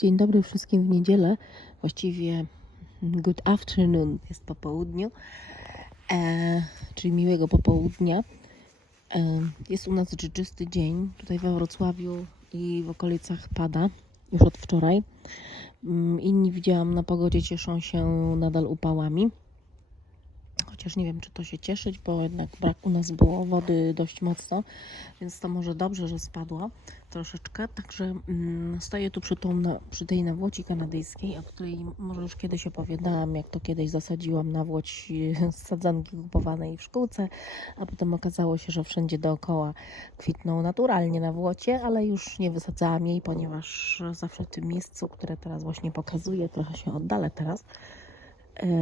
Dzień dobry wszystkim w niedzielę. Właściwie good afternoon jest po południu, e, czyli miłego popołudnia. E, jest u nas dżdżysty dzień. Tutaj we Wrocławiu i w okolicach pada już od wczoraj. Mm, Inni widziałam na pogodzie cieszą się nadal upałami. Chociaż nie wiem, czy to się cieszyć, bo jednak brak u nas było wody dość mocno, więc to może dobrze, że spadła troszeczkę. Także mm, stoję tu przy, tą, przy tej nawłoci kanadyjskiej, o której może już kiedyś opowiadałam, jak to kiedyś zasadziłam nawłoć z sadzanki kupowanej w szkółce, a potem okazało się, że wszędzie dookoła kwitną naturalnie na włocie, ale już nie wysadzałam jej, ponieważ zawsze w tym miejscu, które teraz właśnie pokazuję, trochę się oddalę teraz,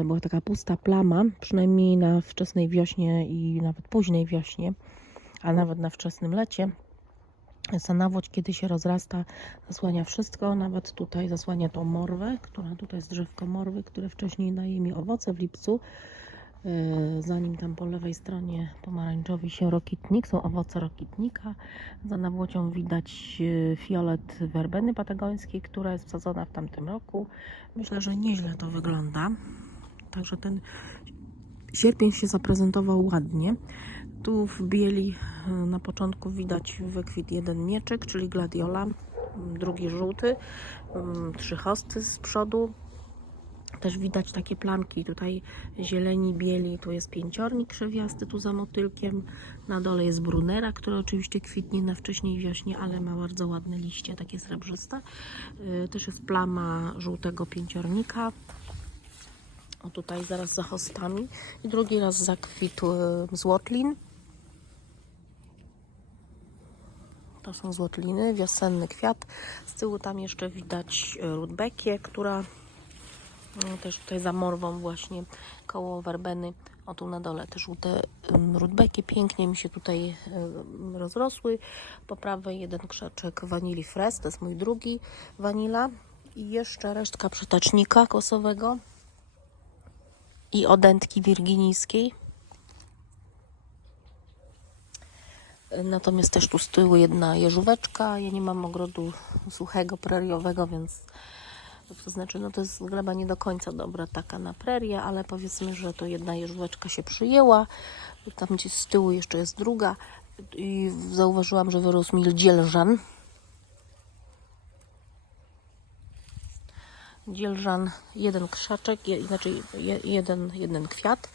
była taka pusta plama, przynajmniej na wczesnej wiośnie i nawet późnej wiośnie, a nawet na wczesnym lecie. Ta nawłoć, kiedy się rozrasta, zasłania wszystko, nawet tutaj zasłania tą morwę, która tutaj jest drzewko morwy, które wcześniej daje mi owoce w lipcu. E, Zanim tam po lewej stronie pomarańczowi się rokitnik, są owoce rokitnika. Za nawłocią widać e, fiolet werbeny patagońskiej, która jest wsadzona w tamtym roku. Myślę, że nieźle to wygląda. Także ten sierpień się zaprezentował ładnie. Tu w bieli e, na początku widać wykwit jeden mieczek, czyli gladiola, drugi żółty, m, trzy hosty z przodu. Też widać takie plamki tutaj zieleni, bieli, tu jest pięciornik krzewiasty, tu za motylkiem. Na dole jest brunera, która oczywiście kwitnie na wcześniej wiośnie, ale ma bardzo ładne liście, takie srebrzyste. E, Też jest plama żółtego pięciornika. O tutaj zaraz za hostami. I drugi raz zakwitł e, złotlin. To są złotliny, wiosenny kwiat. Z tyłu tam jeszcze widać e, rudbekię, która mm, też tutaj za morwą właśnie koło werbeny. O tu na dole te żółte rudbeki pięknie mi się tutaj rozrosły. Po prawej jeden krzaczek wanili fres, to jest mój drugi wanila. I jeszcze resztka przytacznika kosowego i odętki wirginijskiej. Natomiast też tu z tyłu jedna jeżóweczka. Ja nie mam ogrodu suchego, preriowego, więc to znaczy, no to jest gleba nie do końca dobra taka na prerię, ale powiedzmy, że to jedna jeżóweczka się przyjęła. Tam gdzieś z tyłu jeszcze jest druga. I zauważyłam, że wyrósł mi dzielżan. Dzielżan, jeden krzaczek, je, je, jeden, jeden kwiat.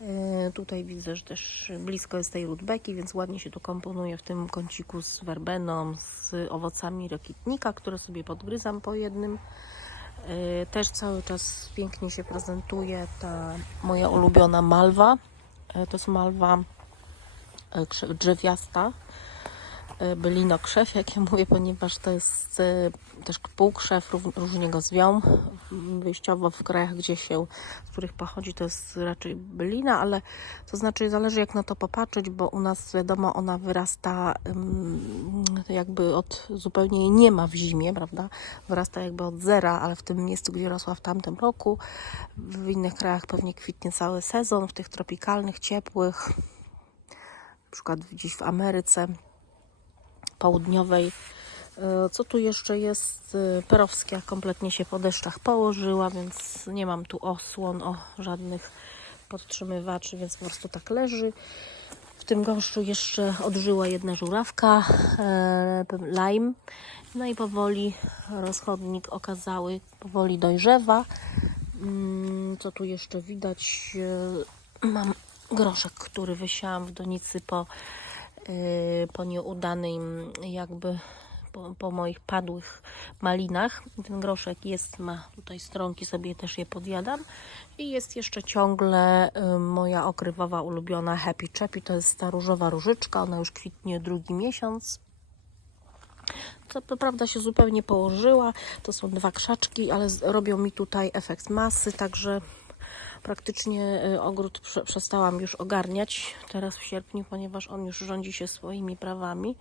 E, Tutaj widzę, że też blisko jest tej rudbeki, więc ładnie się tu komponuje w tym kąciku z werbeną, z owocami rokitnika, które sobie podgryzam po jednym. E, Też cały czas pięknie się prezentuje ta moja ulubiona malwa. E, To jest malwa drzewiasta, e, bylino krzew, jak ja mówię, ponieważ to jest e, też półkrzew, różnie go zwią. Wyjściowo w krajach, gdzie się, z których pochodzi, to jest raczej bylina, ale to znaczy zależy jak na to popatrzeć, bo u nas wiadomo, ona wyrasta jakby od, zupełnie jej nie ma w zimie, prawda? Wyrasta jakby od zera, ale w tym miejscu, gdzie rosła w tamtym roku, w innych krajach pewnie kwitnie cały sezon, w tych tropikalnych, ciepłych, na przykład gdzieś w Ameryce południowej. E, Co tu jeszcze jest? E, Perowskia kompletnie się po deszczach położyła, więc nie mam tu osłon o żadnych podtrzymywaczy, więc po prostu tak leży. W tym gąszczu jeszcze odżyła jedna żurawka, e, lime. No i powoli rozchodnik okazały, powoli dojrzewa. Mm, Co tu jeszcze widać? E, Mam groszek, który wysiałam w donicy po, po nieudanym jakby po, po moich padłych malinach. Ten groszek jest, ma tutaj stronki, sobie też je podjadam. I jest jeszcze ciągle y, moja okrywowa ulubiona Happy Chappy. To jest ta różowa różyczka, ona już kwitnie drugi miesiąc. To, to prawda się zupełnie położyła. To są dwa krzaczki, ale robią mi tutaj efekt masy, także praktycznie y, ogród prze, przestałam już ogarniać teraz w sierpniu, ponieważ on już rządzi się swoimi prawami.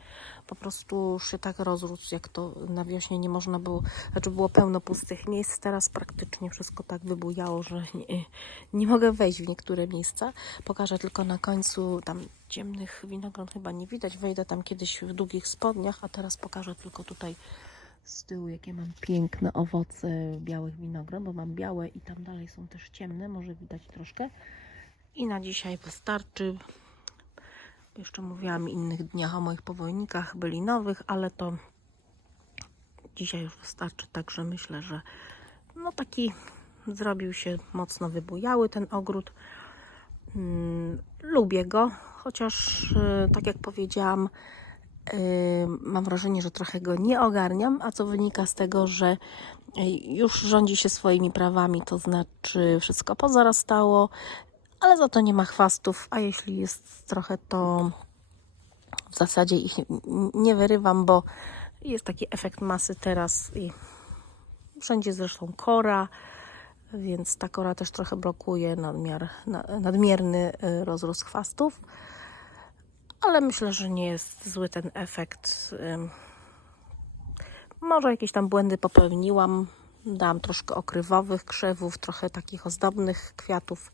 Po prostu się tak rozrósł, jak to na wiośnie nie można było, znaczy było pełno pustych miejsc. Teraz praktycznie wszystko tak wybujało, że nie, nie mogę wejść w niektóre miejsca. Pokażę tylko na końcu tam ciemnych winogron chyba nie widać. Wejdę tam kiedyś w długich spodniach, a teraz pokażę tylko tutaj z tyłu, jakie mam piękne owoce białych winogron, bo mam białe i tam dalej są też ciemne, może widać troszkę. I na dzisiaj wystarczy. Jeszcze mówiłam innych dniach o moich powojnikach bylinowych, ale to dzisiaj już wystarczy, także myślę, że no taki zrobił się mocno wybujały ten ogród. Mm, lubię go, chociaż y, tak jak powiedziałam, mam wrażenie, że trochę go nie ogarniam, a co wynika z tego, że y, już rządzi się swoimi prawami, to znaczy wszystko pozarastało, ale za to nie ma chwastów, a jeśli jest trochę, to w zasadzie ich nie wyrywam, bo jest taki efekt masy teraz i wszędzie zresztą kora, więc ta kora też trochę blokuje nadmiar, na- nadmierny y, rozrost chwastów. Ale myślę, że nie jest zły ten efekt. Może jakieś tam błędy popełniłam. Dałam troszkę okrywowych krzewów, trochę takich ozdobnych kwiatów.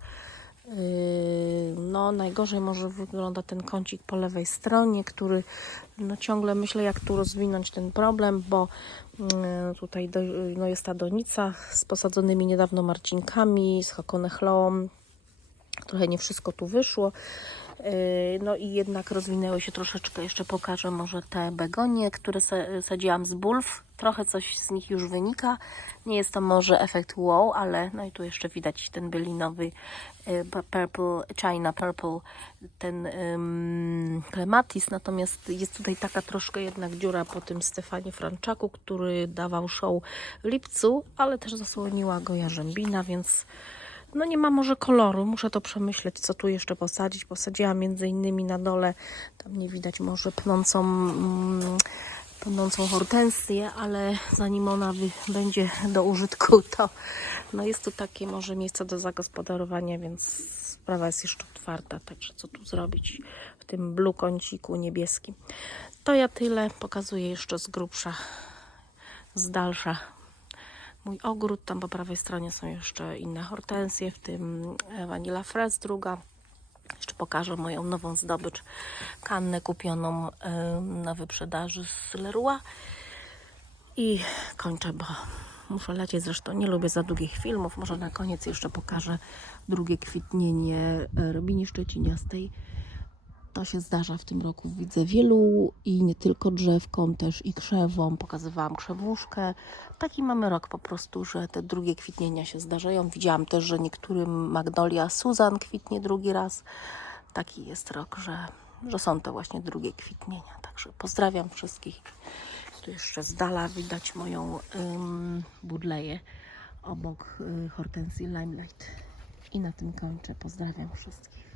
No, najgorzej może wygląda ten kącik po lewej stronie, który no, ciągle myślę, jak tu rozwinąć ten problem, bo tutaj do, no, jest ta donica z posadzonymi niedawno marcinkami, z hakonechloą. Trochę nie wszystko tu wyszło. Yy, No i jednak rozwinęły się troszeczkę, jeszcze pokażę może te begonie, które sa- sadziłam z bulw. Trochę coś z nich już wynika. Nie jest to może efekt wow, ale no i tu jeszcze widać ten bylinowy pu- purple, China purple, ten clematis. Natomiast jest tutaj taka troszkę jednak dziura po tym Stefanie Franczaku, który dawał show w lipcu, ale też zasłoniła go jarzębina, więc no nie ma może koloru, muszę to przemyśleć, co tu jeszcze posadzić. Posadziłam między innymi na dole, tam nie widać może pnącą, mm, hortensję, ale zanim ona będzie do użytku, to no jest tu takie może miejsce do zagospodarowania, więc sprawa jest jeszcze otwarta, także co tu zrobić w tym blue kąciku niebieskim. To ja tyle, pokazuję jeszcze z grubsza, z dalsza mój ogród. Tam po prawej stronie są jeszcze inne hortensje, w tym e, Vanilla Frez druga. Jeszcze pokażę moją nową zdobycz, kannę kupioną e, na wyprzedaży z Leroy. I kończę, bo muszę lecieć. Zresztą nie lubię za długich filmów. Może na koniec jeszcze pokażę drugie kwitnienie e, Robini Szczeciniastej. To się zdarza w tym roku. Widzę wielu i nie tylko drzewkom, też i krzewom. Pokazywałam krzewuszkę. Taki mamy rok po prostu, że te drugie kwitnienia się zdarzają. Widziałam też, że niektórym Magnolia Susan kwitnie drugi raz. Taki jest rok, że, że są to właśnie drugie kwitnienia. Także pozdrawiam wszystkich. Tu jeszcze z dala widać moją ym, budleję obok y, hortensji Limelight. I na tym kończę. Pozdrawiam wszystkich.